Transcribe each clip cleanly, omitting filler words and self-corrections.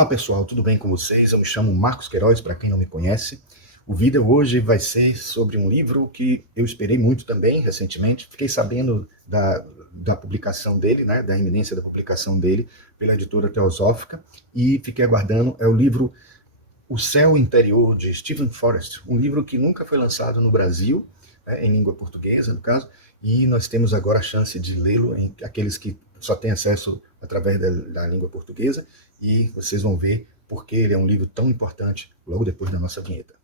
Olá pessoal, tudo bem com vocês? Eu me chamo Marcos Queiroz, para quem não me conhece. O vídeo hoje vai ser sobre um livro que eu esperei muito também recentemente. Fiquei sabendo da publicação dele, né, da iminência da publicação dele pela editora Teosófica, e fiquei aguardando. É o livro O Céu Interior, de Steven Forrest, um livro que nunca foi lançado no Brasil, né, em língua portuguesa, no caso, e nós temos agora a chance de lê-lo, em aqueles que só têm acesso através da língua portuguesa, e vocês vão ver porque ele é um livro tão importante logo depois da nossa vinheta.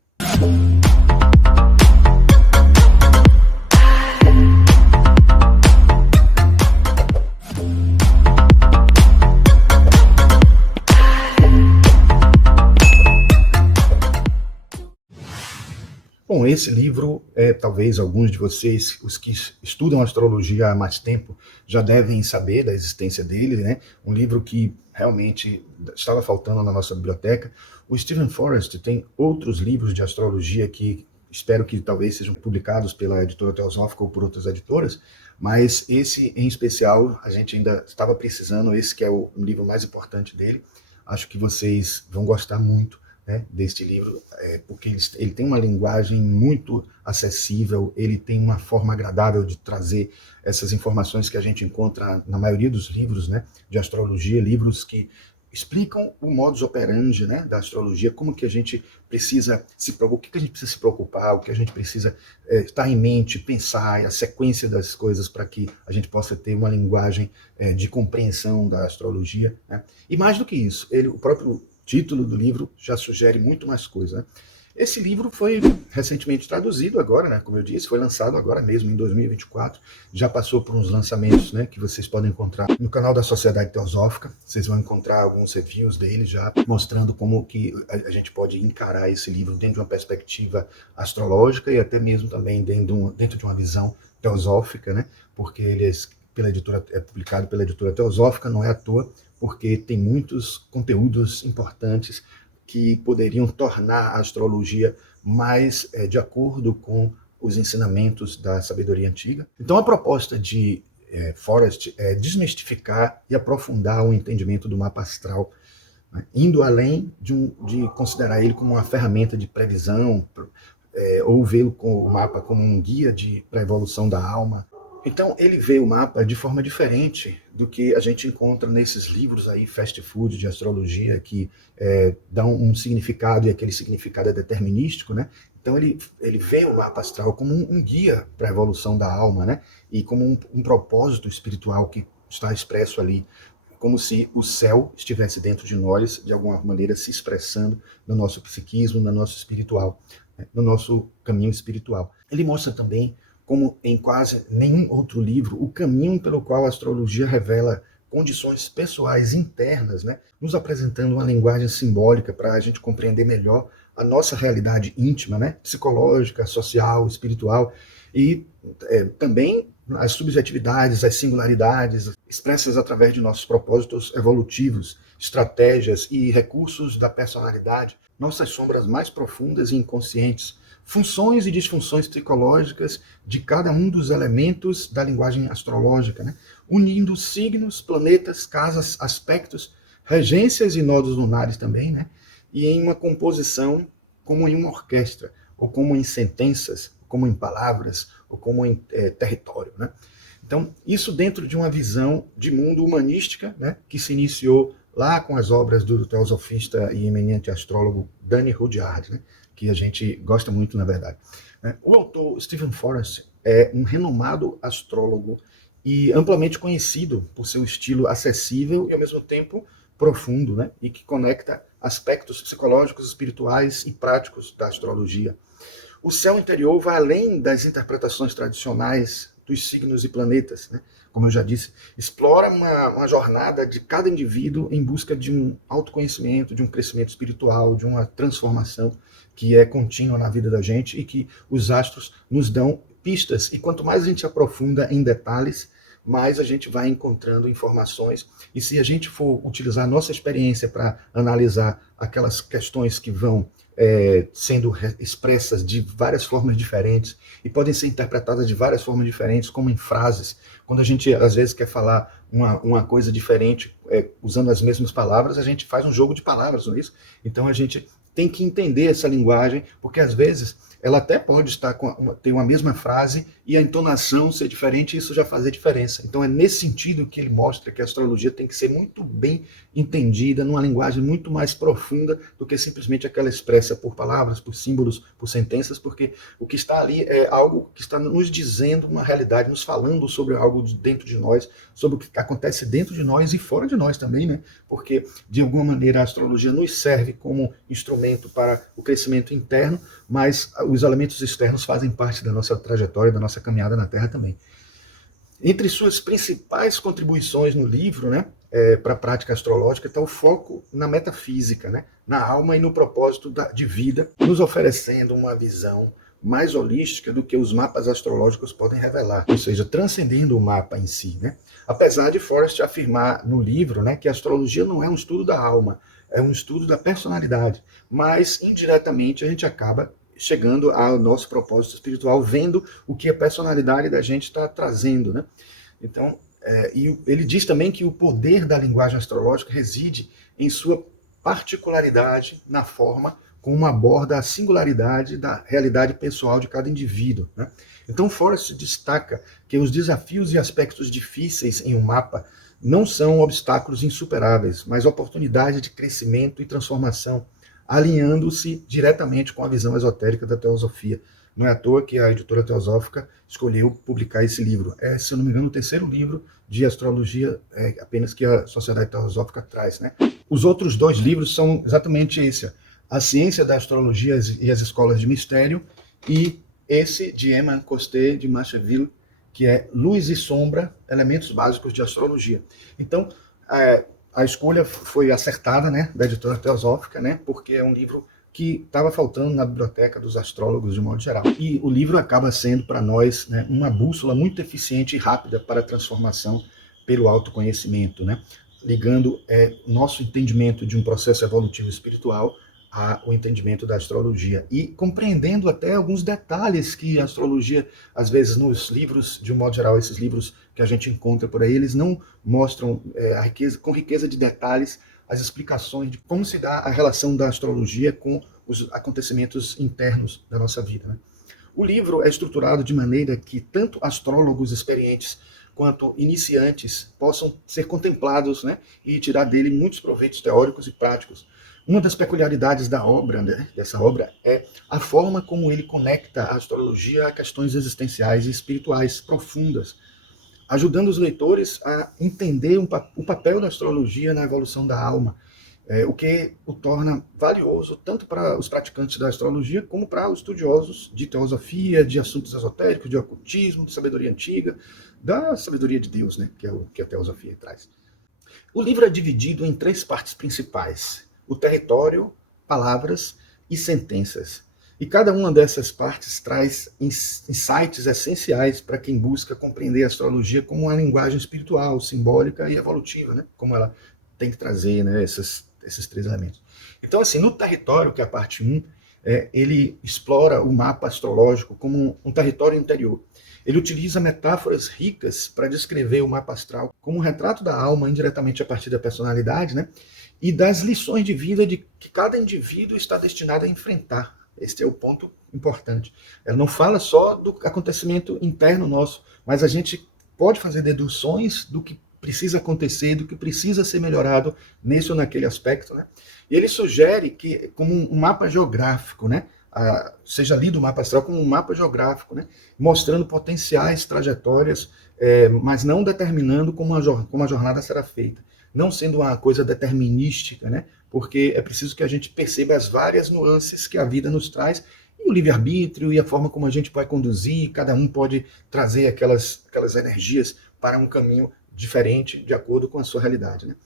Bom, esse livro, talvez alguns de vocês, os que estudam astrologia há mais tempo, já devem saber da existência dele, né? Um livro que realmente estava faltando na nossa biblioteca. O Steven Forrest tem outros livros de astrologia que espero que talvez sejam publicados pela editora Teosófica ou por outras editoras, mas esse em especial a gente ainda estava precisando, esse que é um livro mais importante dele. Acho que vocês vão gostar muito, né, deste livro, porque ele tem uma linguagem muito acessível, ele tem uma forma agradável de trazer essas informações que a gente encontra na maioria dos livros, né, de astrologia, livros que explicam o modus operandi, né, da astrologia, como que a gente precisa o que a gente precisa se preocupar, o que a gente precisa estar em mente, pensar, a sequência das coisas para que a gente possa ter uma linguagem de compreensão da astrologia, né? E mais do que isso, o próprio título do livro já sugere muito mais coisa, né? Esse livro foi recentemente traduzido agora, né? Como eu disse, foi lançado agora mesmo, em 2024. Já passou por uns lançamentos, né, que vocês podem encontrar no canal da Sociedade Teosófica. Vocês vão encontrar alguns reviews dele já, mostrando como que a gente pode encarar esse livro dentro de uma perspectiva astrológica e até mesmo também dentro de uma visão teosófica, né? Porque ele é publicado pela editora Teosófica, não é à toa, porque tem muitos conteúdos importantes que poderiam tornar a astrologia mais de acordo com os ensinamentos da sabedoria antiga. Então a proposta de Forrest é desmistificar e aprofundar o entendimento do mapa astral, né, indo além de considerar ele como uma ferramenta de previsão, ou vê-lo com o mapa como um guia para a evolução da alma. Então, ele vê o mapa de forma diferente do que a gente encontra nesses livros aí, fast food de astrologia, que dão um significado, e aquele significado é determinístico, né? Então, ele vê o mapa astral como um guia para a evolução da alma, né? E como um propósito espiritual que está expresso ali, como se o céu estivesse dentro de nós, de alguma maneira se expressando no nosso psiquismo, no nosso espiritual, né? No nosso caminho espiritual. Ele mostra também, como em quase nenhum outro livro, o caminho pelo qual a astrologia revela condições pessoais internas, né, nos apresentando uma linguagem simbólica para a gente compreender melhor a nossa realidade íntima, né, psicológica, social, espiritual, e também as subjetividades, as singularidades expressas através de nossos propósitos evolutivos, estratégias e recursos da personalidade, nossas sombras mais profundas e inconscientes, funções e disfunções psicológicas de cada um dos elementos da linguagem astrológica, né? Unindo signos, planetas, casas, aspectos, regências e nodos lunares também, né? E em uma composição como em uma orquestra, ou como em sentenças, como em palavras, ou como em território, né? Então, isso dentro de uma visão de mundo humanística, né, que se iniciou lá com as obras do teosofista e eminente astrólogo Danny Rudyard, né, que a gente gosta muito, na verdade. O autor Steven Forrest é um renomado astrólogo e amplamente conhecido por seu estilo acessível e, ao mesmo tempo, profundo, né, e que conecta aspectos psicológicos, espirituais e práticos da astrologia. O céu interior vai além das interpretações tradicionais dos signos e planetas, né? Como eu já disse, explora uma jornada de cada indivíduo em busca de um autoconhecimento, de um crescimento espiritual, de uma transformação que é contínua na vida da gente e que os astros nos dão pistas. E quanto mais a gente aprofunda em detalhes, mais a gente vai encontrando informações. E se a gente for utilizar a nossa experiência para analisar aquelas questões que vão sendo expressas de várias formas diferentes e podem ser interpretadas de várias formas diferentes, como em frases. Quando a gente, às vezes, quer falar uma coisa diferente, usando as mesmas palavras, a gente faz um jogo de palavras, não é isso? Então a gente tem que entender essa linguagem, porque às vezes ela até pode estar ter uma mesma frase e a entonação ser diferente, e isso já fazer diferença. Então é nesse sentido que ele mostra que a astrologia tem que ser muito bem entendida, numa linguagem muito mais profunda do que simplesmente aquela expressa por palavras, por símbolos, por sentenças, porque o que está ali é algo que está nos dizendo uma realidade, nos falando sobre algo dentro de nós, sobre o que acontece dentro de nós e fora de nós também, né? Porque de alguma maneira a astrologia nos serve como instrumento para o crescimento interno, mas os elementos externos fazem parte da nossa trajetória, da nossa caminhada na Terra também. Entre suas principais contribuições no livro, né, para a prática astrológica, está o foco na metafísica, né, na alma e no propósito de vida, nos oferecendo uma visão mais holística do que os mapas astrológicos podem revelar, ou seja, transcendendo o mapa em si, né? Apesar de Forrest afirmar no livro, né, que a astrologia não é um estudo da alma, é um estudo da personalidade, mas indiretamente a gente acaba chegando ao nosso propósito espiritual, vendo o que a personalidade da gente está trazendo, né? Então, e ele diz também que o poder da linguagem astrológica reside em sua particularidade na forma como aborda a singularidade da realidade pessoal de cada indivíduo, né? Então, Forrest destaca que os desafios e aspectos difíceis em um mapa não são obstáculos insuperáveis, mas oportunidades de crescimento e transformação, alinhando-se diretamente com a visão esotérica da teosofia. Não é à toa que a editora teosófica escolheu publicar esse livro. É, se eu não me engano, o terceiro livro de astrologia apenas que a Sociedade Teosófica traz, né? Os outros dois livros são exatamente esse: A Ciência da Astrologia e as Escolas de Mistério, e esse de Emma Costé de Marcheville, que é Luz e Sombra, Elementos Básicos de Astrologia. Então, a escolha foi acertada, né, da editora teosófica, né, porque é um livro que estava faltando na biblioteca dos astrólogos de modo geral. E o livro acaba sendo para nós, né, uma bússola muito eficiente e rápida para a transformação pelo autoconhecimento, né, ligando nosso entendimento de um processo evolutivo espiritual ao entendimento da astrologia e compreendendo até alguns detalhes que a astrologia, às vezes nos livros, de um modo geral, esses livros que a gente encontra por aí, eles não mostram com riqueza de detalhes as explicações de como se dá a relação da astrologia com os acontecimentos internos da nossa vida, né? O livro é estruturado de maneira que tanto astrólogos experientes quanto iniciantes possam ser contemplados, né, e tirar dele muitos proveitos teóricos e práticos. Uma das peculiaridades da obra, né, dessa obra, é a forma como ele conecta a astrologia a questões existenciais e espirituais profundas, ajudando os leitores a entender o papel da astrologia na evolução da alma, o que o torna valioso tanto para os praticantes da astrologia como para os estudiosos de teosofia, de assuntos esotéricos, de ocultismo, de sabedoria antiga, da sabedoria de Deus, né, que é o que a teosofia traz. O livro é dividido em 3 partes principais: o território, palavras e sentenças. E cada uma dessas partes traz insights essenciais para quem busca compreender a astrologia como uma linguagem espiritual, simbólica e evolutiva, né? Como ela tem que trazer, né, esses 3 elementos. Então, assim, no território, que é a parte 1, ele explora o mapa astrológico como um território interior. Ele utiliza metáforas ricas para descrever o mapa astral como um retrato da alma, indiretamente a partir da personalidade, né? E das lições de vida de que cada indivíduo está destinado a enfrentar. Este é o ponto importante. Ela não fala só do acontecimento interno nosso, mas a gente pode fazer deduções do que precisa acontecer, do que precisa ser melhorado nesse ou naquele aspecto, né? E ele sugere que, como um mapa geográfico, né, seja lido o mapa astral como um mapa geográfico, né, mostrando potenciais trajetórias, mas não determinando como a jornada será feita, não sendo uma coisa determinística, né, porque é preciso que a gente perceba as várias nuances que a vida nos traz, e o livre-arbítrio e a forma como a gente vai conduzir, cada um pode trazer aquelas energias para um caminho diferente, de acordo com a sua realidade, né?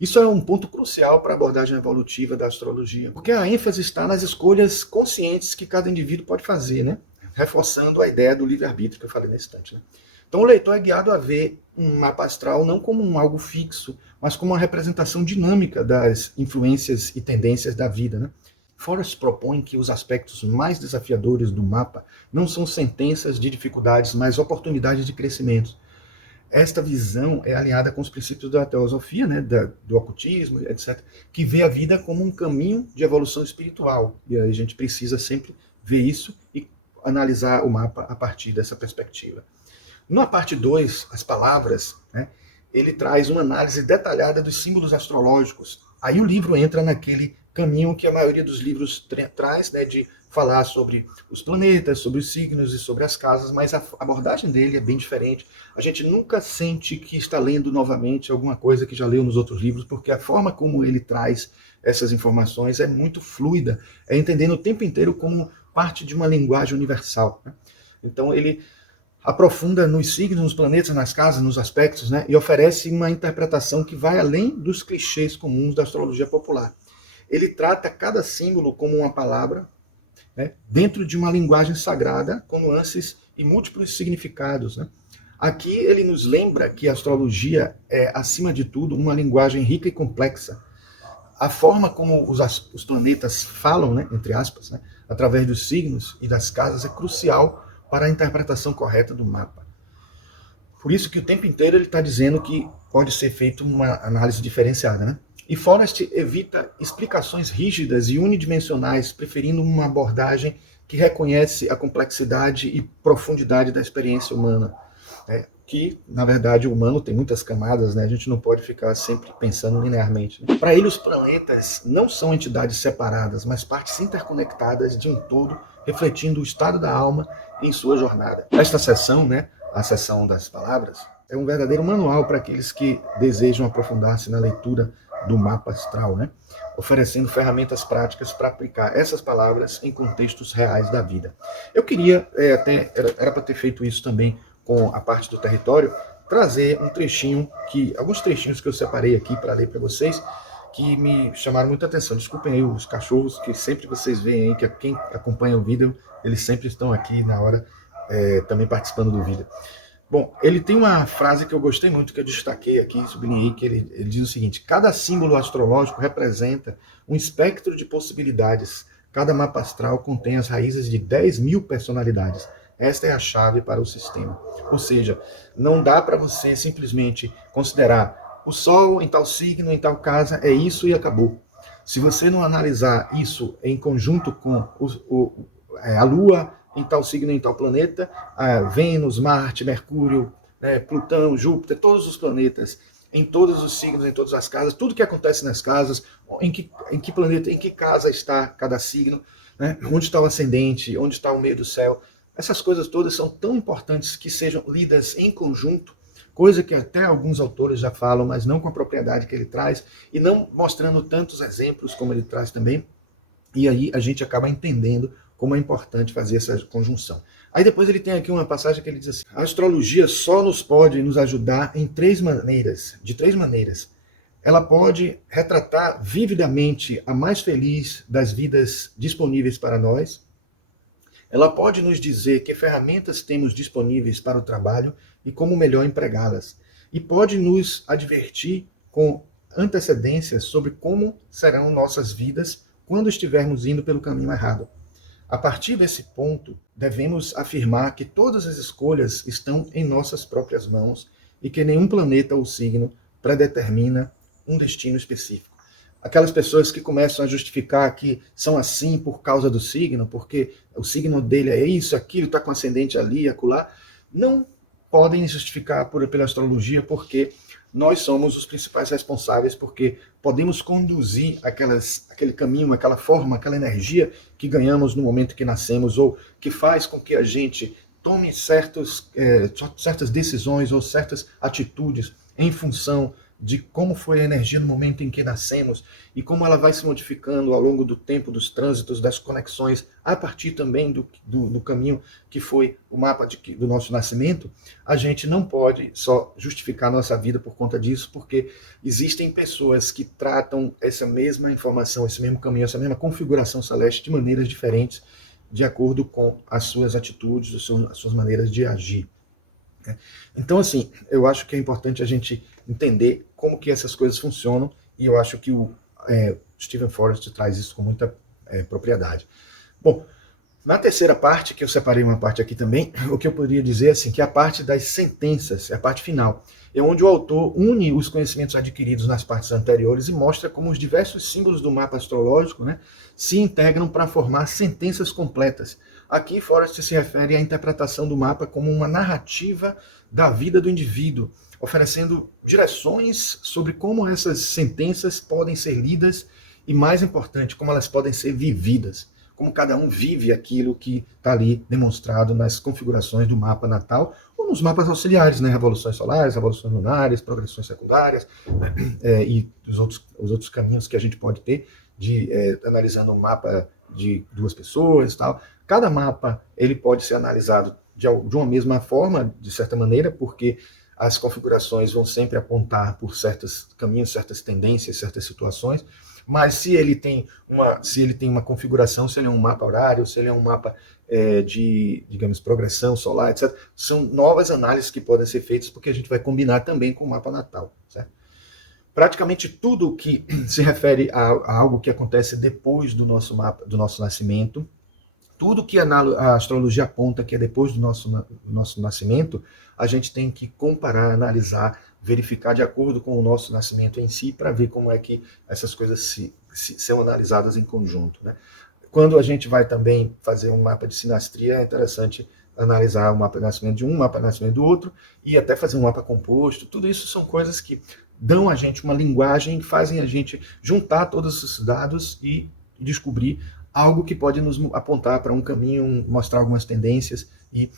Isso é um ponto crucial para a abordagem evolutiva da astrologia, porque a ênfase está nas escolhas conscientes que cada indivíduo pode fazer, né? Reforçando a ideia do livre-arbítrio que eu falei nesse instante, né? Então o leitor é guiado a ver um mapa astral não como algo fixo, mas como uma representação dinâmica das influências e tendências da vida, né? Forrest propõe que os aspectos mais desafiadores do mapa não são sentenças de dificuldades, mas oportunidades de crescimento. esta visão é alinhada com os princípios da teosofia, né, do ocultismo, etc., que vê a vida como um caminho de evolução espiritual. E aí a gente precisa sempre ver isso e analisar o mapa a partir dessa perspectiva. Na parte 2, as palavras, né, ele traz uma análise detalhada dos símbolos astrológicos. Aí o livro entra naquele caminho que a maioria dos livros traz, né, de falar sobre os planetas, sobre os signos e sobre as casas, mas a abordagem dele é bem diferente. A gente nunca sente que está lendo novamente alguma coisa que já leu nos outros livros, porque a forma como ele traz essas informações é muito fluida, é entendendo o tempo inteiro como parte de uma linguagem universal, né? Então ele aprofunda nos signos, nos planetas, nas casas, nos aspectos, né, e oferece uma interpretação que vai além dos clichês comuns da astrologia popular. Ele trata cada símbolo como uma palavra, né, dentro de uma linguagem sagrada, com nuances e múltiplos significados, né. Aqui ele nos lembra que a astrologia é, acima de tudo, uma linguagem rica e complexa. A forma como os planetas falam, né, entre aspas, né, através dos signos e das casas, é crucial para a interpretação correta do mapa. Por isso que o tempo inteiro ele está dizendo que pode ser feita uma análise diferenciada, né? E Forrest evita explicações rígidas e unidimensionais, preferindo uma abordagem que reconhece a complexidade e profundidade da experiência humana, né? Que, na verdade, o humano tem muitas camadas, né? A gente não pode ficar sempre pensando linearmente, né? Para ele, os planetas não são entidades separadas, mas partes interconectadas de um todo, refletindo o estado da alma em sua jornada. Esta sessão, né, a sessão das palavras, é um verdadeiro manual para aqueles que desejam aprofundar-se na leitura do mapa astral, né, oferecendo ferramentas práticas para aplicar essas palavras em contextos reais da vida. Eu queria, era para ter feito isso também com a parte do território, trazer um trechinho, alguns trechinhos que eu separei aqui para ler para vocês, que me chamaram muita atenção. Desculpem aí os cachorros, que sempre vocês veem aí, que quem acompanha o vídeo, eles sempre estão aqui na hora, também participando do vídeo. Bom, ele tem uma frase que eu gostei muito, que eu destaquei aqui, sublinhei, que ele diz o seguinte: cada símbolo astrológico representa um espectro de possibilidades. Cada mapa astral contém as raízes de 10.000 personalidades. Esta é a chave para o sistema. Ou seja, não dá para você simplesmente considerar o Sol em tal signo, em tal casa, é isso e acabou. Se você não analisar isso em conjunto com a Lua em tal signo, em tal planeta, Vênus, Marte, Mercúrio, né, Plutão, Júpiter, todos os planetas, em todos os signos, em todas as casas, tudo que acontece nas casas, em que planeta, em que casa está cada signo, né, onde está o ascendente, onde está o meio do céu. Essas coisas todas são tão importantes que sejam lidas em conjunto, coisa que até alguns autores já falam, mas não com a propriedade que ele traz, e não mostrando tantos exemplos como ele traz também, e aí a gente acaba entendendo como é importante fazer essa conjunção. Aí depois ele tem aqui uma passagem que ele diz assim: a astrologia só nos pode nos ajudar de três maneiras. Ela pode retratar vividamente a mais feliz das vidas disponíveis para nós. Ela pode nos dizer que ferramentas temos disponíveis para o trabalho e como melhor empregá-las. E pode nos advertir com antecedência sobre como serão nossas vidas quando estivermos indo pelo caminho errado. A partir desse ponto, devemos afirmar que todas as escolhas estão em nossas próprias mãos e que nenhum planeta ou signo predetermina um destino específico. Aquelas pessoas que começam a justificar que são assim por causa do signo, porque o signo dele é isso, aquilo, está com ascendente ali, acolá, não podem justificar pela astrologia, porque nós somos os principais responsáveis, porque podemos conduzir aquele caminho, aquela forma, aquela energia que ganhamos no momento que nascemos, ou que faz com que a gente tome certas decisões ou certas atitudes em função de como foi a energia no momento em que nascemos e como ela vai se modificando ao longo do tempo, dos trânsitos, das conexões, a partir também do caminho que foi o mapa do nosso nascimento. A gente não pode só justificar nossa vida por conta disso, porque existem pessoas que tratam essa mesma informação, esse mesmo caminho, essa mesma configuração celeste de maneiras diferentes, de acordo com as suas atitudes, as suas maneiras de agir. Então, assim, eu acho que é importante a gente entender como que essas coisas funcionam, e eu acho que o Steven Forrest traz isso com muita propriedade. Bom, Na terceira parte, que eu separei uma parte aqui também, o que eu poderia dizer assim, que é a parte das sentenças, é a parte final, é onde o autor une os conhecimentos adquiridos nas partes anteriores e mostra como os diversos símbolos do mapa astrológico, né, se integram para formar sentenças completas. Aqui, Forrest se refere à interpretação do mapa como uma narrativa da vida do indivíduo, oferecendo direções sobre como essas sentenças podem ser lidas e, mais importante, como elas podem ser vividas, como cada um vive aquilo que está ali demonstrado nas configurações do mapa natal ou nos mapas auxiliares, né? Revoluções solares, revoluções lunares, progressões secundárias, né? E os outros caminhos que a gente pode ter de analisando um mapa de duas pessoas e tal. Cada mapa ele pode ser analisado de uma mesma forma, de certa maneira, porque as configurações vão sempre apontar por certos caminhos, certas tendências, certas situações. Mas se ele tem uma configuração, se ele é um mapa horário, se ele é um mapa de, digamos, progressão solar, etc., são novas análises que podem ser feitas, porque a gente vai combinar também com o mapa natal, certo? Praticamente tudo que se refere a algo que acontece depois do nosso mapa, do nosso nascimento, tudo que a astrologia aponta que é depois do nosso nascimento, a gente tem que comparar, analisar, verificar de acordo com o nosso nascimento em si, para ver como é que essas coisas são analisadas em conjunto, né? Quando a gente vai também fazer um mapa de sinastria, é interessante analisar o mapa de nascimento de um, o mapa de nascimento do outro, e até fazer um mapa composto. Tudo isso são coisas que dão a gente uma linguagem, fazem a gente juntar todos esses dados e descobrir algo que pode nos apontar para um caminho, mostrar algumas tendências, e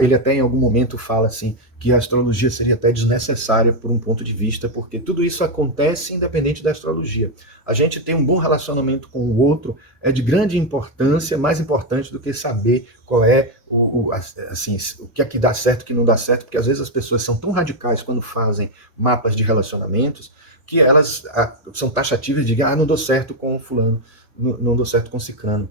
ele até em algum momento fala assim que a astrologia seria até desnecessária por um ponto de vista, porque tudo isso acontece independente da astrologia. A gente tem um bom relacionamento com o outro é de grande importância, mais importante do que saber qual é assim, o que é que dá certo e o que não dá certo, porque às vezes as pessoas são tão radicais quando fazem mapas de relacionamentos que elas são taxativas de não dou certo com fulano, não deu certo com ciclano.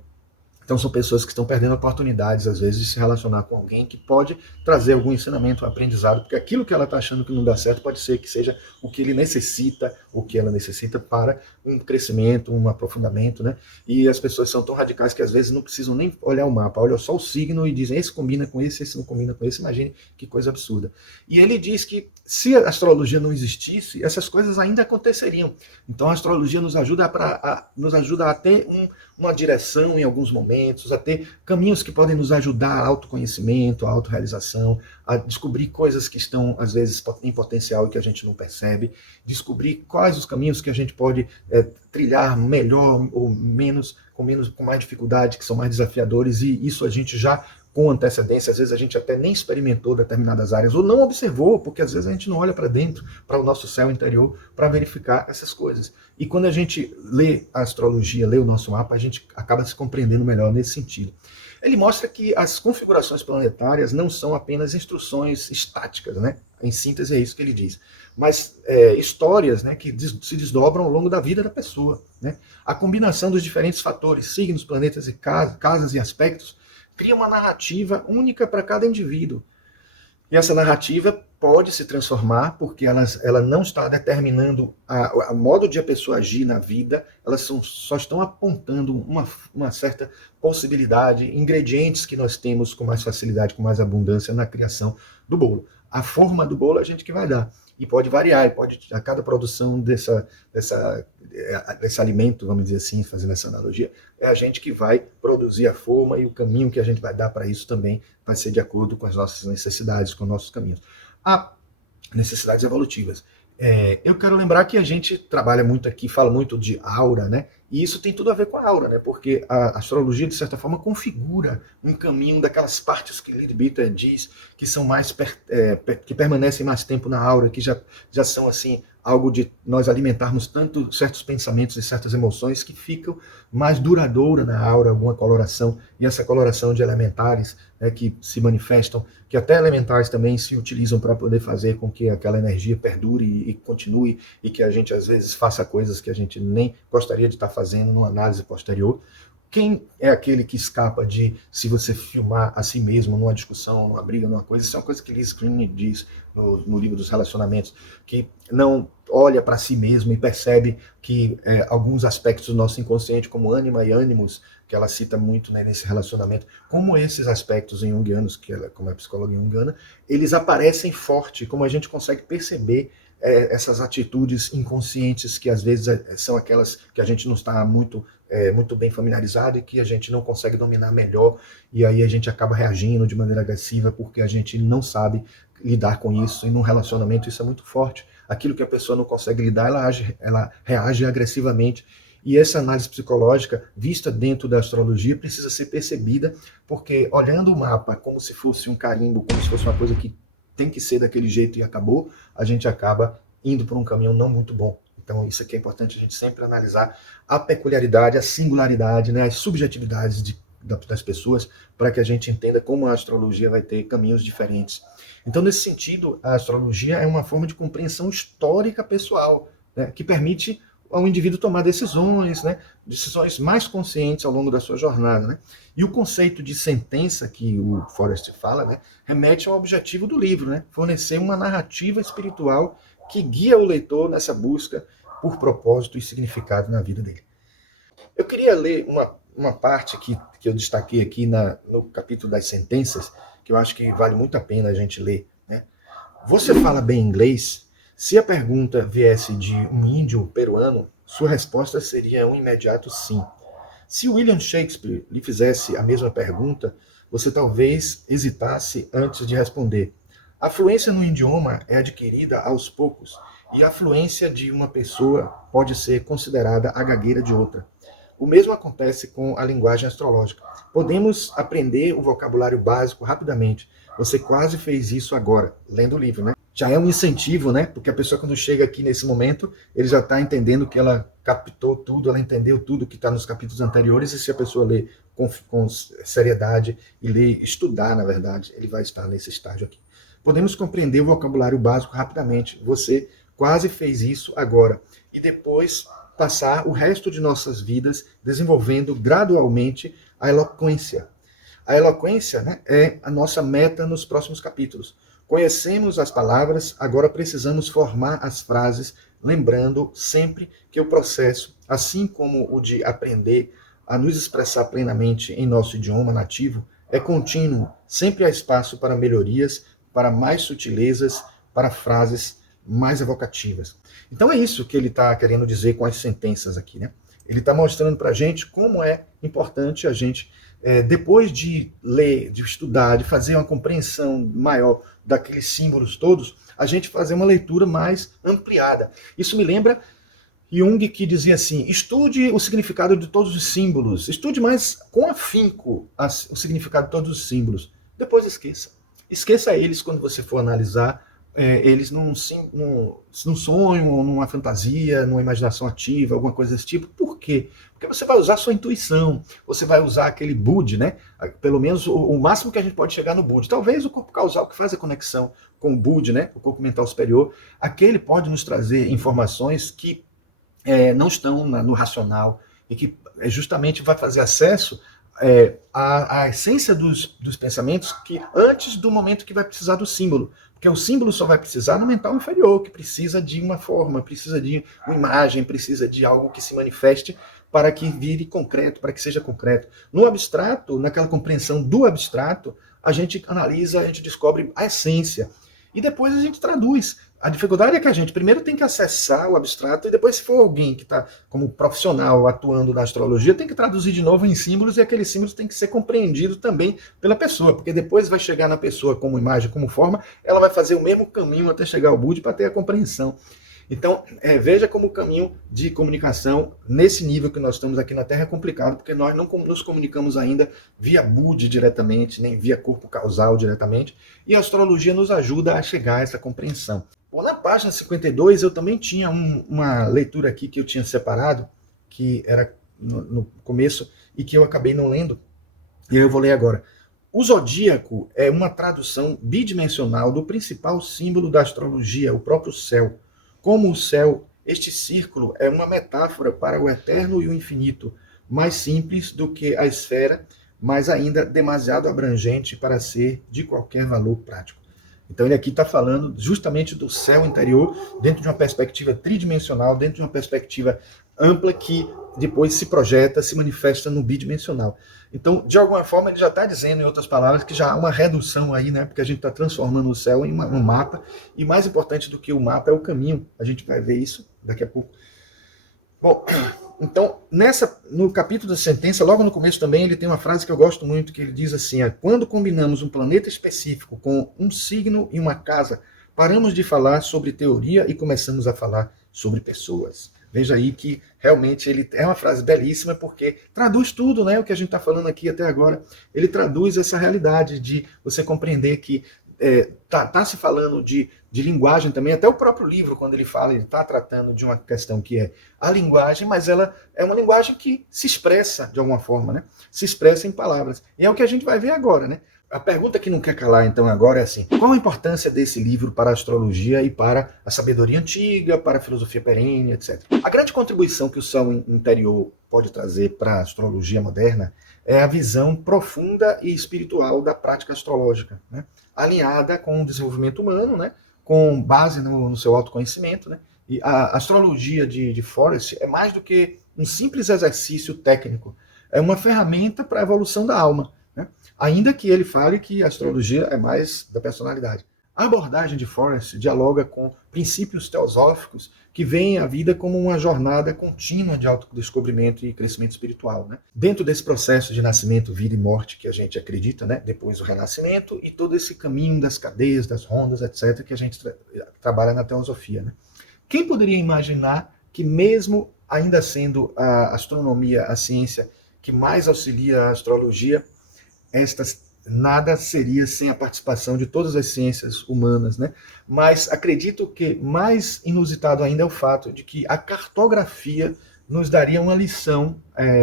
Então são pessoas que estão perdendo oportunidades, às vezes, de se relacionar com alguém que pode trazer algum ensinamento, um aprendizado, porque aquilo que ela está achando que não dá certo pode ser que seja o que ele necessita, o que ela necessita para um crescimento, um aprofundamento, né? E as pessoas são tão radicais que às vezes não precisam nem olhar o mapa, olham só o signo e dizem esse combina com esse não combina com esse. Imagine que coisa absurda. E ele diz que se a astrologia não existisse, essas coisas ainda aconteceriam. Então a astrologia nos ajuda a ter uma direção em alguns momentos, a ter caminhos que podem nos ajudar a autoconhecimento, a autorrealização, a descobrir coisas que estão, às vezes, em potencial e que a gente não percebe, descobrir quais os caminhos que a gente pode trilhar melhor ou com mais dificuldade, que são mais desafiadores, e isso a gente já com antecedência, às vezes a gente até nem experimentou determinadas áreas, ou não observou, porque às vezes a gente não olha para dentro, para o nosso céu interior, para verificar essas coisas. E quando a gente lê a astrologia, lê o nosso mapa, a gente acaba se compreendendo melhor nesse sentido. Ele mostra que as configurações planetárias não são apenas instruções estáticas, né? Em síntese é isso que ele diz. Mas histórias, né, que se desdobram ao longo da vida da pessoa, né? A combinação dos diferentes fatores, signos, planetas e casas e aspectos, cria uma narrativa única para cada indivíduo. E essa narrativa pode se transformar, porque ela não está determinando o modo de a pessoa agir na vida, elas só estão apontando uma certa possibilidade, ingredientes que nós temos com mais facilidade, com mais abundância na criação do bolo. A forma do bolo é a gente que vai dar. E pode variar, a cada produção desse alimento, vamos dizer assim, fazendo essa analogia, é a gente que vai produzir a forma, e o caminho que a gente vai dar para isso também vai ser de acordo com as nossas necessidades, com os nossos caminhos. Há necessidades evolutivas. Eu quero lembrar que a gente trabalha muito aqui, fala muito de aura, né? E isso tem tudo a ver com a aura, né? Porque a astrologia, de certa forma, configura um caminho daquelas partes que Leadbeater Bitter diz que são mais que permanecem mais tempo na aura, que já são assim algo de nós alimentarmos tanto certos pensamentos e certas emoções que ficam mais duradoura na aura, alguma coloração, e essa coloração de elementares, né, que se manifestam, que até elementares também se utilizam para poder fazer com que aquela energia perdure e continue, e que a gente às vezes faça coisas que a gente nem gostaria de estar fazendo numa análise posterior. Quem é aquele que escapa de se você filmar a si mesmo numa discussão, numa briga, numa coisa? Isso é uma coisa que Liz Green diz no livro dos relacionamentos, que não olha para si mesmo e percebe que alguns aspectos do nosso inconsciente, como ânima e ânimos, que ela cita muito, né, nesse relacionamento, como esses aspectos junguianos, que ela, como é psicóloga junguiana, eles aparecem forte, como a gente consegue perceber essas atitudes inconscientes que às vezes são aquelas que a gente não está muito bem familiarizado e que a gente não consegue dominar melhor, e aí a gente acaba reagindo de maneira agressiva porque a gente não sabe lidar com isso, e num relacionamento isso é muito forte. Aquilo que a pessoa não consegue lidar, ela reage agressivamente. E essa análise psicológica, vista dentro da astrologia, precisa ser percebida, porque olhando o mapa como se fosse um carimbo, como se fosse uma coisa que tem que ser daquele jeito e acabou, a gente acaba indo por um caminho não muito bom. Então isso aqui é importante a gente sempre analisar a peculiaridade, a singularidade, né, as subjetividades das pessoas, para que a gente entenda como a astrologia vai ter caminhos diferentes. Então, nesse sentido, a astrologia é uma forma de compreensão histórica pessoal, né, que permite ao indivíduo tomar decisões, né, decisões mais conscientes ao longo da sua jornada. Né? E o conceito de sentença que o Forrest fala, né, remete ao objetivo do livro, né, fornecer uma narrativa espiritual que guia o leitor nessa busca por propósito e significado na vida dele. Eu queria ler uma parte que eu destaquei aqui no capítulo das sentenças, que eu acho que vale muito a pena a gente ler. Né? Você fala bem inglês? Se a pergunta viesse de um índio peruano, sua resposta seria um imediato sim. Se William Shakespeare lhe fizesse a mesma pergunta, você talvez hesitasse antes de responder. A fluência no idioma é adquirida aos poucos, e a fluência de uma pessoa pode ser considerada a gagueira de outra. O mesmo acontece com a linguagem astrológica. Podemos aprender o vocabulário básico rapidamente. Você quase fez isso agora, lendo o livro, né? Já é um incentivo, né? Porque a pessoa, quando chega aqui nesse momento, ele já está entendendo que ela captou tudo, ela entendeu tudo que está nos capítulos anteriores, e se a pessoa ler com seriedade e ler, estudar, na verdade, ele vai estar nesse estágio aqui. Podemos compreender o vocabulário básico rapidamente. Você quase fez isso agora. E depois passar o resto de nossas vidas desenvolvendo gradualmente a eloquência. A eloquência, né, é a nossa meta nos próximos capítulos. Conhecemos as palavras, agora precisamos formar as frases, lembrando sempre que o processo, assim como o de aprender a nos expressar plenamente em nosso idioma nativo, é contínuo. Sempre há espaço para melhorias, para mais sutilezas, para frases mais evocativas. Então é isso que ele está querendo dizer com as sentenças aqui, né? Ele está mostrando para a gente como é importante a gente, depois de ler, de estudar, de fazer uma compreensão maior daqueles símbolos todos, a gente fazer uma leitura mais ampliada. Isso me lembra Jung, que dizia assim: estude o significado de todos os símbolos, estude mais com afinco o significado de todos os símbolos. Depois esqueça. Esqueça eles quando você for analisar eles num sonho, ou numa fantasia, numa imaginação ativa, alguma coisa desse tipo. Por quê? Porque você vai usar a sua intuição, você vai usar aquele Bud, né? Pelo menos o máximo que a gente pode chegar no Bud. Talvez o corpo causal que faz a conexão com o Bud, né? O corpo mental superior, aquele pode nos trazer informações que não estão no racional e que justamente vai fazer acesso à essência dos pensamentos que antes do momento que vai precisar do símbolo. Porque o símbolo só vai precisar no mental inferior, que precisa de uma forma, precisa de uma imagem, precisa de algo que se manifeste para que vire concreto, para que seja concreto. No abstrato, naquela compreensão do abstrato, a gente analisa, a gente descobre a essência. E depois a gente traduz. A dificuldade é que a gente primeiro tem que acessar o abstrato e depois, se for alguém que está como profissional atuando na astrologia, tem que traduzir de novo em símbolos, e aqueles símbolos têm que ser compreendidos também pela pessoa, porque depois vai chegar na pessoa como imagem, como forma, ela vai fazer o mesmo caminho até chegar ao Bud para ter a compreensão. Então, veja como o caminho de comunicação nesse nível que nós estamos aqui na Terra é complicado, porque nós não nos comunicamos ainda via Bud diretamente, nem via corpo causal diretamente, e a astrologia nos ajuda a chegar a essa compreensão. Bom, na página 52 eu também tinha uma leitura aqui que eu tinha separado, que era no começo, e que eu acabei não lendo, e eu vou ler agora. O zodíaco é uma tradução bidimensional do principal símbolo da astrologia, o próprio céu. Como o céu, este círculo é uma metáfora para o eterno e o infinito, mais simples do que a esfera, mas ainda demasiado abrangente para ser de qualquer valor prático. Então ele aqui está falando justamente do céu interior dentro de uma perspectiva tridimensional, dentro de uma perspectiva ampla que depois se projeta, se manifesta no bidimensional. Então, de alguma forma, ele já está dizendo, em outras palavras, que já há uma redução aí, né? Porque a gente está transformando o céu em um mapa, e mais importante do que o mapa é o caminho. A gente vai ver isso daqui a pouco. Bom, então, no capítulo da sentença, logo no começo também, ele tem uma frase que eu gosto muito, que ele diz assim, quando combinamos um planeta específico com um signo e uma casa, paramos de falar sobre teoria e começamos a falar sobre pessoas. Veja aí que realmente ele é uma frase belíssima, porque traduz tudo, né, o que a gente está falando aqui até agora. Ele traduz essa realidade de você compreender que tá se falando de linguagem também, até o próprio livro, quando ele fala, ele está tratando de uma questão que é a linguagem, mas ela é uma linguagem que se expressa de alguma forma, né? Se expressa em palavras. E é o que a gente vai ver agora, né? A pergunta que não quer calar, então, agora é assim, qual a importância desse livro para a astrologia e para a sabedoria antiga, para a filosofia perene, etc. A grande contribuição que o céu interior pode trazer para a astrologia moderna é a visão profunda e espiritual da prática astrológica, né? Alinhada com o desenvolvimento humano, né? Com base no seu autoconhecimento, né? E a astrologia de Forrest é mais do que um simples exercício técnico, é uma ferramenta para a evolução da alma, né? Ainda que ele fale que a astrologia é mais da personalidade. A abordagem de Forrest dialoga com princípios teosóficos que veem a vida como uma jornada contínua de autodescobrimento e crescimento espiritual, né? Dentro desse processo de nascimento, vida e morte que a gente acredita, né? Depois o renascimento e todo esse caminho das cadeias, das rondas, etc., que a gente trabalha na teosofia, né? Quem poderia imaginar que mesmo ainda sendo a astronomia a ciência que mais auxilia a astrologia, nada seria sem a participação de todas as ciências humanas, né? Mas acredito que mais inusitado ainda é o fato de que a cartografia nos daria uma lição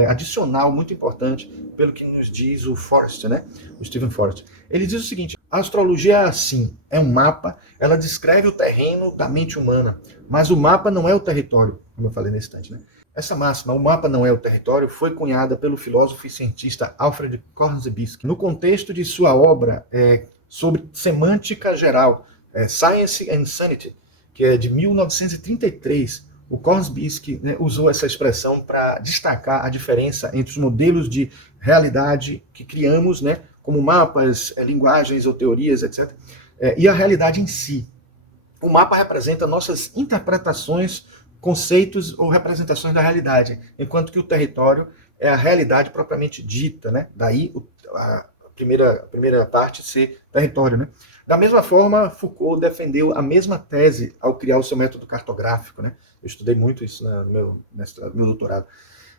adicional muito importante, pelo que nos diz o Forrest, né? O Stephen Forrest. Ele diz o seguinte: a astrologia é assim, é um mapa, ela descreve o terreno da mente humana, mas o mapa não é o território, como eu falei nesse instante, né? Essa máxima, o mapa não é o território, foi cunhada pelo filósofo e cientista Alfred Korzybski no contexto de sua obra sobre semântica geral, Science and Sanity, que é de 1933. O Korzybski, né, usou essa expressão para destacar a diferença entre os modelos de realidade que criamos, né, como mapas, linguagens ou teorias, etc., e a realidade em si. O mapa representa nossas interpretações, conceitos ou representações da realidade, enquanto que o território é a realidade propriamente dita, né? Daí a primeira parte ser território, né? Da mesma forma, Foucault defendeu a mesma tese ao criar o seu método cartográfico, né? Eu estudei muito isso no meu doutorado.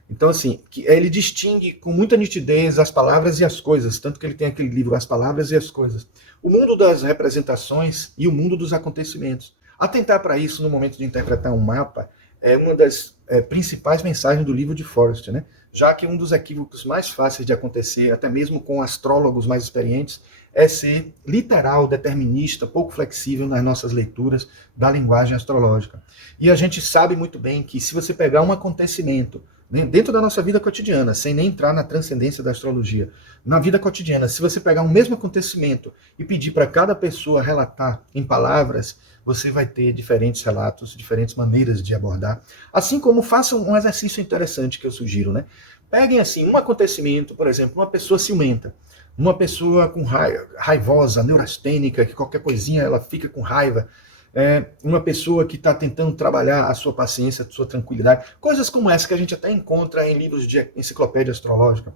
Então, assim, ele distingue com muita nitidez as palavras e as coisas, tanto que ele tem aquele livro, As Palavras e as Coisas. O mundo das representações e o mundo dos acontecimentos. Atentar para isso no momento de interpretar um mapa é uma das principais mensagens do livro de Forrest, né? Já que um dos equívocos mais fáceis de acontecer, até mesmo com astrólogos mais experientes, é ser literal, determinista, pouco flexível nas nossas leituras da linguagem astrológica. E a gente sabe muito bem que se você pegar um acontecimento dentro da nossa vida cotidiana, sem nem entrar na transcendência da astrologia, na vida cotidiana, se você pegar um mesmo acontecimento e pedir para cada pessoa relatar em palavras, você vai ter diferentes relatos, diferentes maneiras de abordar. Assim como façam um exercício interessante que eu sugiro, né? Peguem assim um acontecimento, por exemplo, uma pessoa ciumenta, uma pessoa com raivosa, neurastênica, que qualquer coisinha ela fica com raiva, uma pessoa que está tentando trabalhar a sua paciência, a sua tranquilidade, coisas como essa que a gente até encontra em livros de enciclopédia astrológica.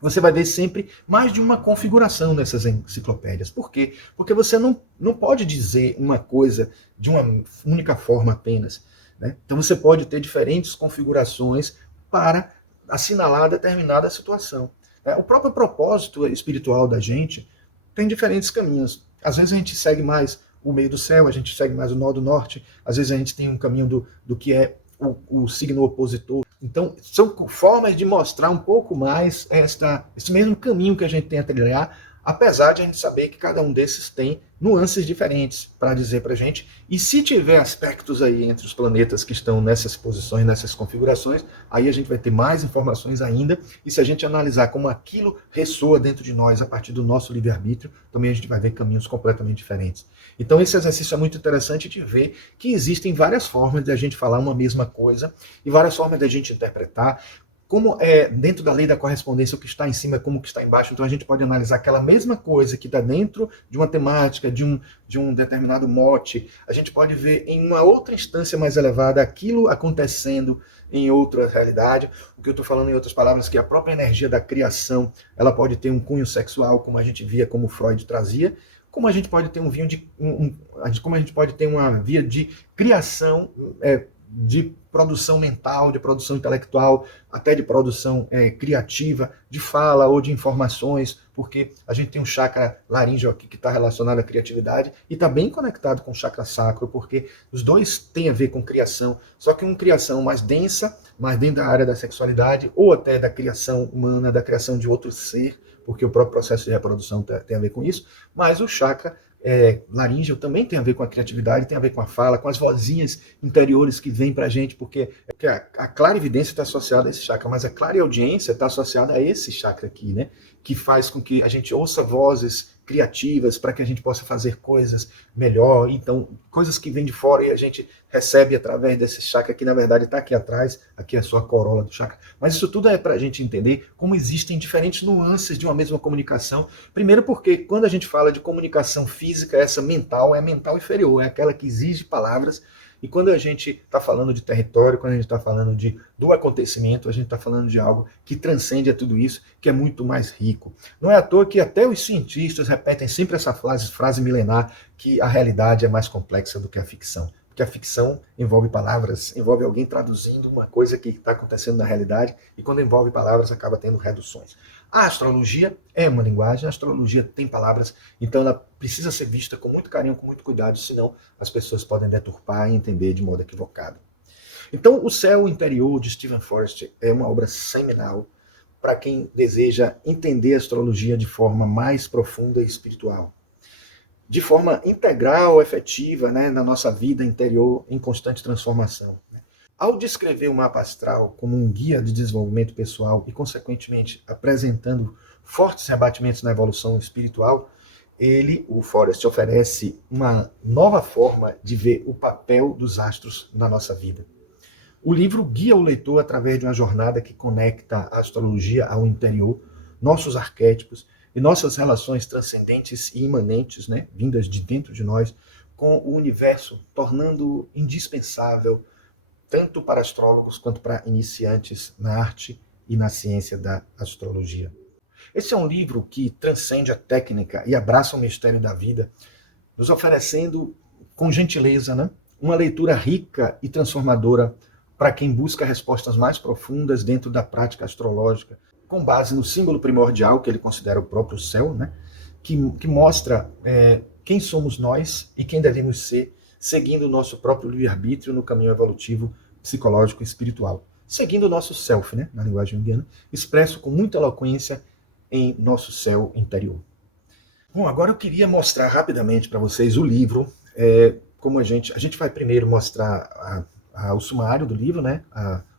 Você vai ver sempre mais de uma configuração nessas enciclopédias. Por quê? Porque você não pode dizer uma coisa de uma única forma apenas, né? Então você pode ter diferentes configurações para assinalar determinada situação. O próprio propósito espiritual da gente tem diferentes caminhos. Às vezes a gente segue mais o meio do céu, a gente segue mais o nó do norte, às vezes a gente tem um caminho do que é o signo opositor. Então, são formas de mostrar um pouco mais esse mesmo caminho que a gente tem a trilhar, apesar de a gente saber que cada um desses tem nuances diferentes para dizer para a gente. E se tiver aspectos aí entre os planetas que estão nessas posições, nessas configurações, aí a gente vai ter mais informações ainda. E se a gente analisar como aquilo ressoa dentro de nós a partir do nosso livre-arbítrio, também a gente vai ver caminhos completamente diferentes. Então esse exercício é muito interessante de ver que existem várias formas de a gente falar uma mesma coisa e várias formas de a gente interpretar. Como é dentro da lei da correspondência, o que está em cima é como o que está embaixo. Então a gente pode analisar aquela mesma coisa que está dentro de uma temática, de um determinado mote. A gente pode ver em uma outra instância mais elevada aquilo acontecendo em outra realidade. O que eu estou falando, em outras palavras, que a própria energia da criação, ela pode ter um cunho sexual, como a gente via, como Freud trazia, como a gente pode ter como a gente pode ter uma via de criação, de produção mental, de produção intelectual, até de produção criativa, de fala ou de informações, porque a gente tem um chakra laríngeo aqui que está relacionado à criatividade e está bem conectado com o chakra sacro, porque os dois têm a ver com criação, só que uma criação mais densa, mais dentro da área da sexualidade, ou até da criação humana, da criação de outro ser, porque o próprio processo de reprodução tem a ver com isso, mas o chakra laríngeo também tem a ver com a criatividade, tem a ver com a fala, com as vozinhas interiores que vêm para a gente, porque a clarividência está associada a esse chakra, mas a clareaudiência está associada a esse chakra aqui, né? Que faz com que a gente ouça vozes criativas para que a gente possa fazer coisas melhor, então coisas que vêm de fora e a gente recebe através desse chakra que na verdade está aqui atrás, aqui é a sua corola do chakra, mas isso tudo é para a gente entender como existem diferentes nuances de uma mesma comunicação. Primeiro porque quando a gente fala de comunicação física, essa mental é mental inferior, é aquela que exige palavras. E quando a gente está falando de território, quando a gente está falando do acontecimento, a gente está falando de algo que transcende a tudo isso, que é muito mais rico. Não é à toa que até os cientistas repetem sempre essa frase milenar, que a realidade é mais complexa do que a ficção. Porque a ficção envolve palavras, envolve alguém traduzindo uma coisa que está acontecendo na realidade, e quando envolve palavras acaba tendo reduções. A astrologia é uma linguagem, a astrologia tem palavras, então ela precisa ser vista com muito carinho, com muito cuidado, senão as pessoas podem deturpar e entender de modo equivocado. Então, O Céu Interior, de Steven Forrest, é uma obra seminal para quem deseja entender a astrologia de forma mais profunda e espiritual. De forma integral, efetiva, né, na nossa vida interior em constante transformação. Ao descrever o mapa astral como um guia de desenvolvimento pessoal e, consequentemente, apresentando fortes rebatimentos na evolução espiritual, o Forrest, oferece uma nova forma de ver o papel dos astros na nossa vida. O livro guia o leitor através de uma jornada que conecta a astrologia ao interior, nossos arquétipos e nossas relações transcendentes e imanentes, né, vindas de dentro de nós, com o universo, tornando indispensável tanto para astrólogos quanto para iniciantes na arte e na ciência da astrologia. Esse é um livro que transcende a técnica e abraça o mistério da vida, nos oferecendo com gentileza, né, uma leitura rica e transformadora para quem busca respostas mais profundas dentro da prática astrológica, com base no símbolo primordial, que ele considera o próprio céu, né, que mostra quem somos nós e quem devemos ser, seguindo o nosso próprio livre-arbítrio no caminho evolutivo, psicológico e espiritual. Seguindo o nosso self, né, na linguagem junguiana, expresso com muita eloquência em nosso céu interior. Bom, agora eu queria mostrar rapidamente para vocês o livro, como a gente vai primeiro mostrar o sumário do livro, né,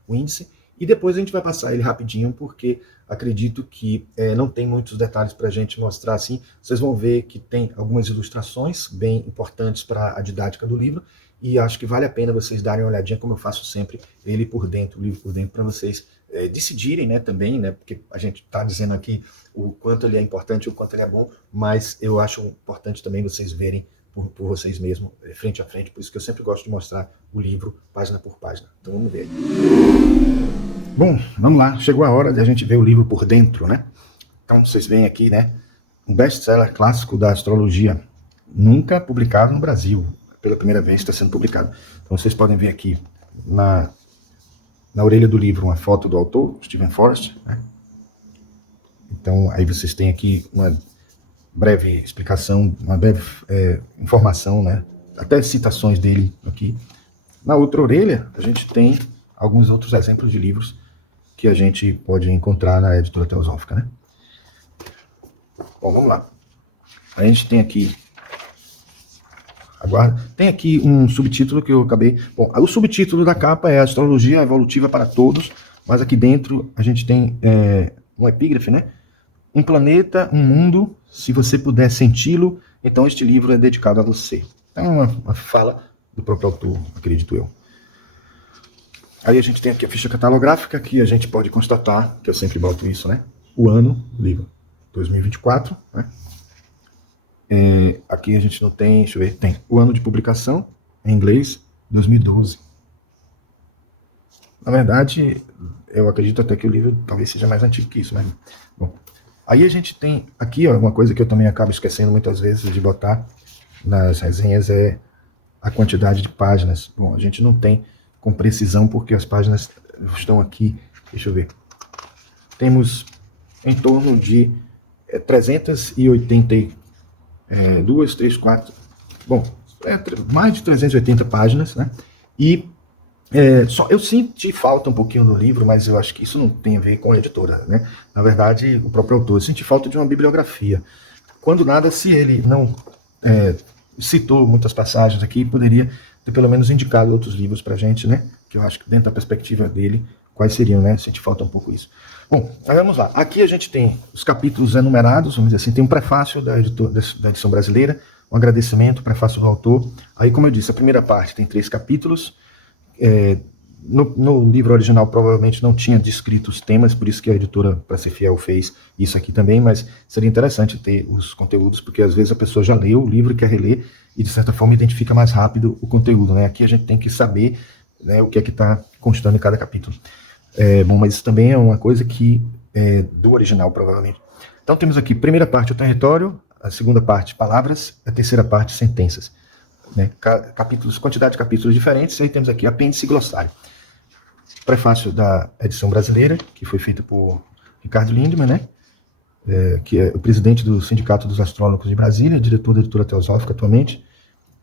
o índice, e depois a gente vai passar ele rapidinho, porque acredito que não tem muitos detalhes para a gente mostrar assim. Vocês vão ver que tem algumas ilustrações bem importantes para a didática do livro, e acho que vale a pena vocês darem uma olhadinha, como eu faço sempre, ele por dentro, o livro por dentro, para vocês decidirem, né, também, né, porque a gente está dizendo aqui o quanto ele é importante, o quanto ele é bom, mas eu acho importante também vocês verem por vocês mesmos, frente a frente, por isso que eu sempre gosto de mostrar o livro página por página. Então vamos ver aí. Bom, vamos lá, chegou a hora de a gente ver o livro por dentro, né? Então vocês veem aqui, né, um best-seller clássico da astrologia, nunca publicado no Brasil, pela primeira vez está sendo publicado. Então vocês podem ver aqui na orelha do livro uma foto do autor, Steven Forrest, né? Então aí vocês têm aqui uma breve explicação, uma breve informação, né? Até citações dele aqui. Na outra orelha a gente tem alguns outros exemplos de livros que a gente pode encontrar na editora Teosófica, né? Bom, vamos lá. A gente tem aqui aguarda. Tem aqui um subtítulo que eu acabei... Bom, o subtítulo da capa é Astrologia Evolutiva para Todos, mas aqui dentro a gente tem um epígrafe, né? Um planeta, um mundo, se você puder senti-lo, então este livro é dedicado a você. Então é uma fala do próprio autor, acredito eu. Aí a gente tem aqui a ficha catalográfica, que a gente pode constatar, que eu sempre boto isso, né? O ano do livro, 2024, né? Aqui a gente não tem, deixa eu ver, tem o ano de publicação, em inglês, 2012. Na verdade, eu acredito até que o livro talvez seja mais antigo que isso, né? Bom, aí a gente tem aqui, ó, uma coisa que eu também acabo esquecendo muitas vezes de botar nas resenhas, é a quantidade de páginas. Bom, a gente não tem com precisão, porque as páginas estão aqui, deixa eu ver. Temos em torno de 382, 3, 4, bom, mais de 380 páginas, né? E eu senti falta um pouquinho do livro, mas eu acho que isso não tem a ver com a editora, né? Na verdade, o próprio autor, eu senti falta de uma bibliografia. Quando nada, se ele não citou muitas passagens aqui, poderia ter pelo menos indicado outros livros pra gente, né? Que eu acho que dentro da perspectiva dele, quais seriam, né? Senti falta um pouco isso. Bom, mas vamos lá. Aqui a gente tem os capítulos enumerados, vamos dizer assim, tem um prefácio da edição brasileira, um agradecimento, prefácio do autor. Aí, como eu disse, a primeira parte tem 3 capítulos. No livro original provavelmente não tinha descrito os temas, por isso que a editora, para ser fiel, fez isso aqui também, mas seria interessante ter os conteúdos, porque às vezes a pessoa já leu o livro e quer reler, e de certa forma identifica mais rápido o conteúdo, né? Aqui a gente tem que saber, né, o que é que está constando em cada capítulo. Bom, mas isso também é uma coisa que é do original, provavelmente. Então temos aqui, primeira parte, o território, a segunda parte, palavras, a terceira parte, sentenças. Né? Quantidade de capítulos diferentes, e aí temos aqui apêndice e glossário. Prefácio da edição brasileira, que foi feito por Ricardo Lindman, né? Que é o presidente do Sindicato dos Astrólogos de Brasília, diretor da editora Teosófica atualmente,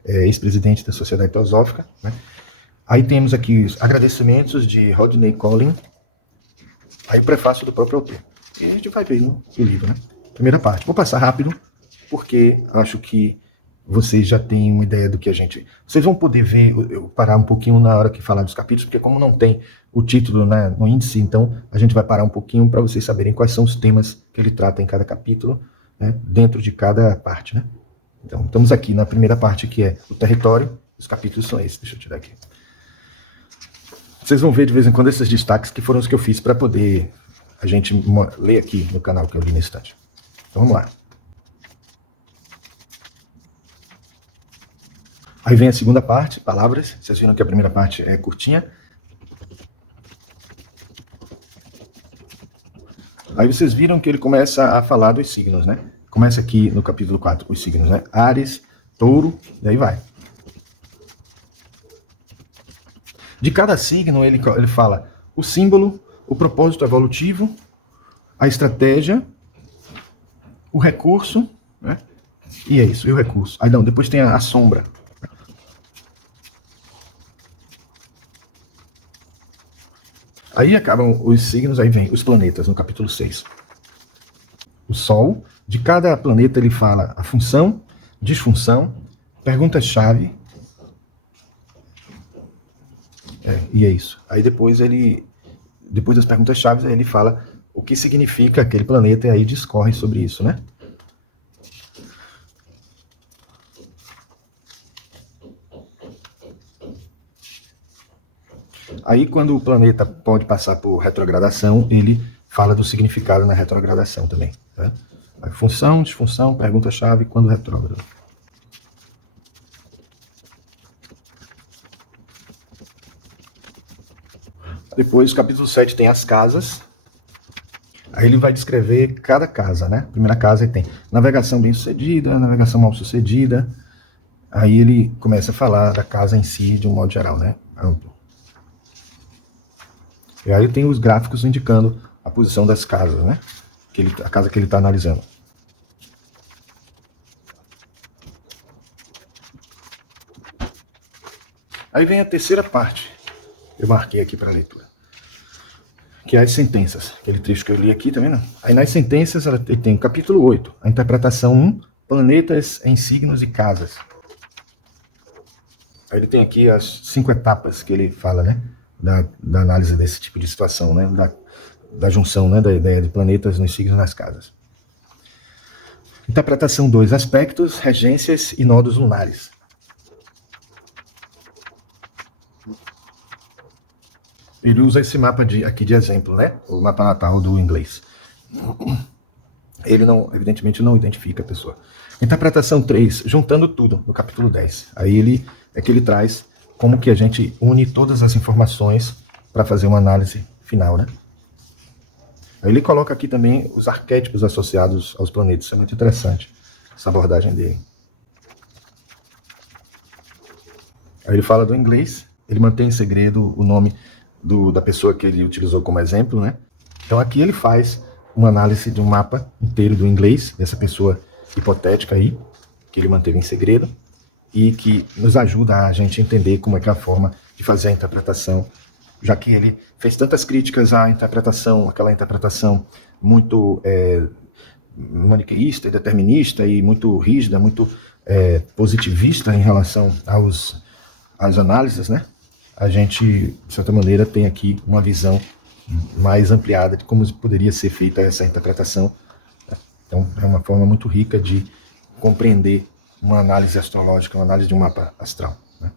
ex-presidente da Sociedade Teosófica, né? Aí temos aqui os agradecimentos de Rodney Collin, aí o prefácio do próprio autor. E a gente vai ver no livro, né? Primeira parte. Vou passar rápido, porque acho que vocês já têm uma ideia do que a gente... Vocês vão poder ver, eu parar um pouquinho na hora que falar dos capítulos, porque como não tem o título, né, no índice, então a gente vai parar um pouquinho para vocês saberem quais são os temas que ele trata em cada capítulo, né, dentro de cada parte, né? Então, estamos aqui na primeira parte, que é o território. Os capítulos são esses, deixa eu tirar aqui. Vocês vão ver de vez em quando esses destaques, que foram os que eu fiz para poder a gente ler aqui no canal que eu li nesse instante. Então vamos lá. Aí vem a segunda parte, palavras. Vocês viram que a primeira parte é curtinha. Aí vocês viram que ele começa a falar dos signos, né? Começa aqui no capítulo 4, os signos, né? Áries, Touro, e aí vai. De cada signo ele fala o símbolo, o propósito evolutivo, a estratégia, o recurso, né? E é isso, e o recurso. Aí não, depois tem a sombra. Aí acabam os signos, aí vem os planetas, no capítulo 6. O Sol, de cada planeta ele fala a função, disfunção, pergunta-chave, e é isso. Aí depois das perguntas-chave, ele fala o que significa aquele planeta, e aí discorre sobre isso, né? Aí, quando o planeta pode passar por retrogradação, ele fala do significado na retrogradação também. Né? Função, disfunção, pergunta-chave, quando retrógrado. Depois, capítulo 7 tem as casas. Aí ele vai descrever cada casa, né? Primeira casa tem navegação bem-sucedida, navegação mal-sucedida. Aí ele começa a falar da casa em si, de um modo geral, né? Amplo. E aí tem os gráficos indicando a posição das casas, né? A casa que ele está analisando. Aí vem a terceira parte. Eu marquei aqui para leitura. Que é as sentenças. Aquele trecho que eu li aqui, tá vendo? Aí nas sentenças ele tem o capítulo 8. A interpretação 1, planetas em signos e casas. Aí ele tem aqui as 5 etapas que ele fala, né? Da análise desse tipo de situação, né? Da junção, né? Da ideia de planetas nos signos nas casas. Interpretação 2. Aspectos, regências e nodos lunares. Ele usa esse mapa aqui de exemplo, né? O mapa natal do inglês. Ele não, evidentemente, não identifica a pessoa. Interpretação 3, juntando tudo, no capítulo 10. Aí ele traz como que a gente une todas as informações para fazer uma análise final, né? Aí ele coloca aqui também os arquétipos associados aos planetas. Isso é muito interessante, essa abordagem dele. Aí ele fala do inglês, ele mantém em segredo o nome da pessoa que ele utilizou como exemplo, né? Então aqui ele faz uma análise de um mapa inteiro do inglês, dessa pessoa hipotética aí, que ele manteve em segredo, e que nos ajuda a gente entender como é que é a forma de fazer a interpretação, já que ele fez tantas críticas à interpretação, aquela interpretação muito maniqueísta e determinista e muito rígida, muito positivista em relação às análises, né? A gente, de certa maneira, tem aqui uma visão mais ampliada de como poderia ser feita essa interpretação. Então, é uma forma muito rica de compreender uma análise astrológica, uma análise de um mapa astral, né?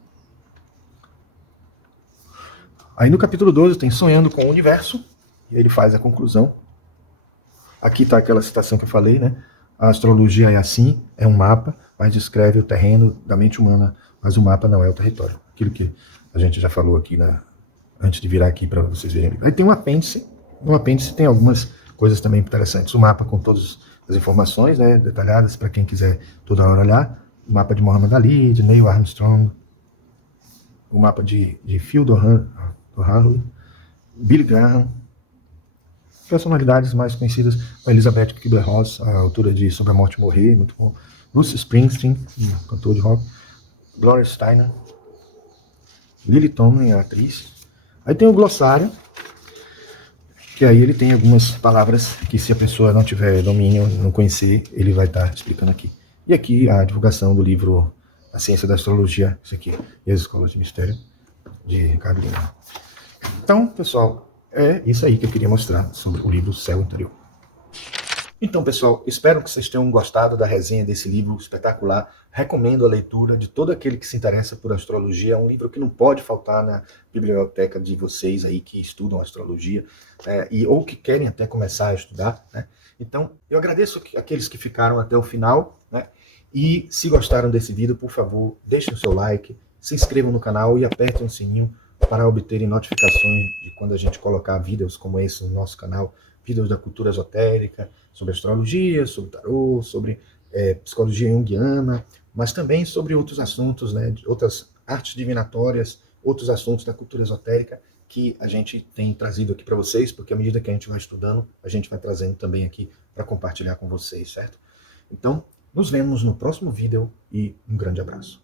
Aí no capítulo 12 tem Sonhando com o Universo, e ele faz a conclusão. Aqui está aquela citação que eu falei, né? A astrologia é assim, é um mapa, mas descreve o terreno da mente humana, mas o mapa não é o território. Aquilo que a gente já falou aqui antes de virar aqui para vocês verem. Aí tem um apêndice. No apêndice tem algumas coisas também interessantes. O mapa com todas as informações, né, detalhadas para quem quiser toda hora olhar. O mapa de Muhammad Ali, de Neil Armstrong. O mapa de Phil Doherty, Billy Graham. Personalidades mais conhecidas, Elizabeth Kubler-Ross, a autora de Sobre a Morte e Morrer, muito bom. Bruce Springsteen, cantor de rock. Gloria Steinem. Lily Tomlin, a atriz. Aí tem o glossário, que aí ele tem algumas palavras que, se a pessoa não tiver domínio, não conhecer, ele vai estar explicando aqui. E aqui a divulgação do livro A Ciência da Astrologia, isso aqui, e as Escolas de Mistério, de Ricardo Lima. Então, pessoal, é isso aí que eu queria mostrar sobre o livro Céu Interior. Então, pessoal, espero que vocês tenham gostado da resenha desse livro espetacular. Recomendo a leitura de todo aquele que se interessa por astrologia. É um livro que não pode faltar na biblioteca de vocês aí que estudam astrologia, ou que querem até começar a estudar, né? Então, eu agradeço aqueles que ficaram até o final, né? E se gostaram desse vídeo, por favor, deixem o seu like, se inscrevam no canal e apertem o sininho para obterem notificações de quando a gente colocar vídeos como esse no nosso canal, vídeos da cultura esotérica, sobre astrologia, sobre tarô, sobre psicologia junguiana, mas também sobre outros assuntos, né, outras artes divinatórias, outros assuntos da cultura esotérica que a gente tem trazido aqui para vocês, porque à medida que a gente vai estudando, a gente vai trazendo também aqui para compartilhar com vocês, certo? Então, nos vemos no próximo vídeo e um grande abraço.